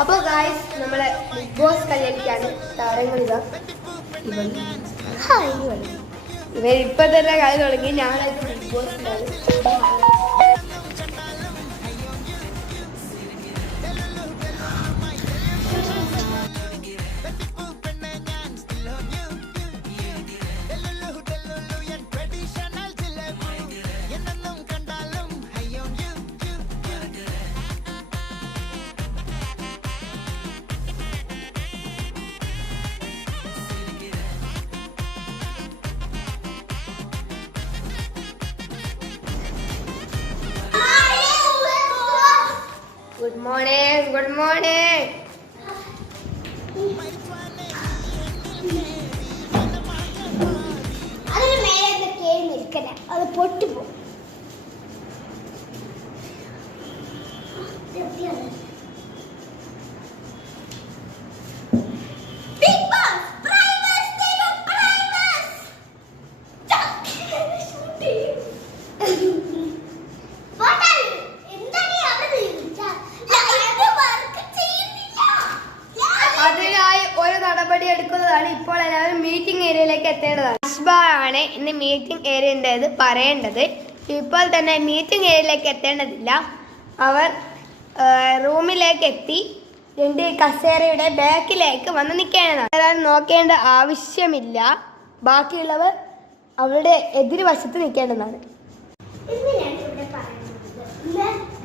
അപ്പോൾ ഗായ്സ് നമ്മളെ big boss കല്യാണിക്കാണ് താരങ്ങളിതാ ഇവർ ഇപ്പൊ തന്നെ കളി തുടങ്ങി. ഞാനായിട്ട് big ബോസിലാണ്. Good morning, good morning. അതിന് മേലെ കേറി നിൽക്കണേ, അത് പൊട്ടിപ്പോ. അതിനായി ഒരു നടപടി എടുക്കുന്നതാണ്. ഇപ്പോൾ എല്ലാവരും മീറ്റിംഗ് ഏരിയയിലേക്ക് എത്തേണ്ടതാണ്. ആണ് ഇന്ന് മീറ്റിംഗ് ഏരിയൻ്റെത് പറയേണ്ടത്. ഇപ്പോൾ തന്നെ മീറ്റിംഗ് ഏരിയയിലേക്ക് എത്തേണ്ടതില്ല. അവർ റൂമിലേക്ക് എത്തി 2 കസേരയുടെ ബാക്കിലേക്ക് വന്ന് നിൽക്കേണ്ടതാണ്. നോക്കേണ്ട ആവശ്യമില്ല. ബാക്കിയുള്ളവർ അവരുടെ എതിർവശത്ത് നിൽക്കേണ്ടതാണ്.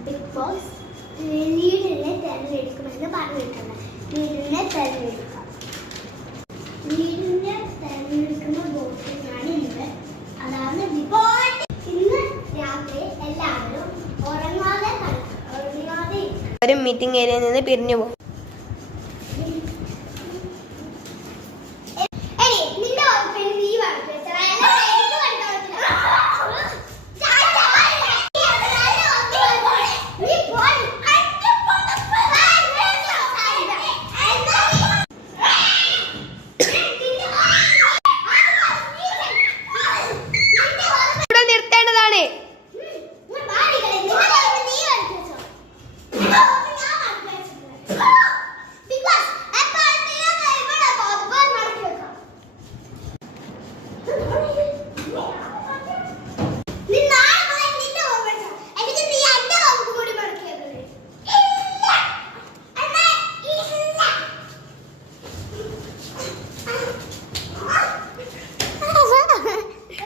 ബിഗ് ബോസ് ലീഡറിനെ തെരഞ്ഞെടുക്കുമെന്ന് പറഞ്ഞിട്ടുണ്ട്. ലീഡറിനെ തെരഞ്ഞെടുക്കാം. ലീഡറിനെ തെരഞ്ഞെടുക്കുന്ന വോട്ടിനാണ് ഇന്ന്. അതാണ് ഇന്ന് രാത്രി എല്ലാവരും ഉറങ്ങാതെ ഒരു മീറ്റിംഗ് ഏരിയയിൽ നിന്ന് പിരിഞ്ഞു പോകും.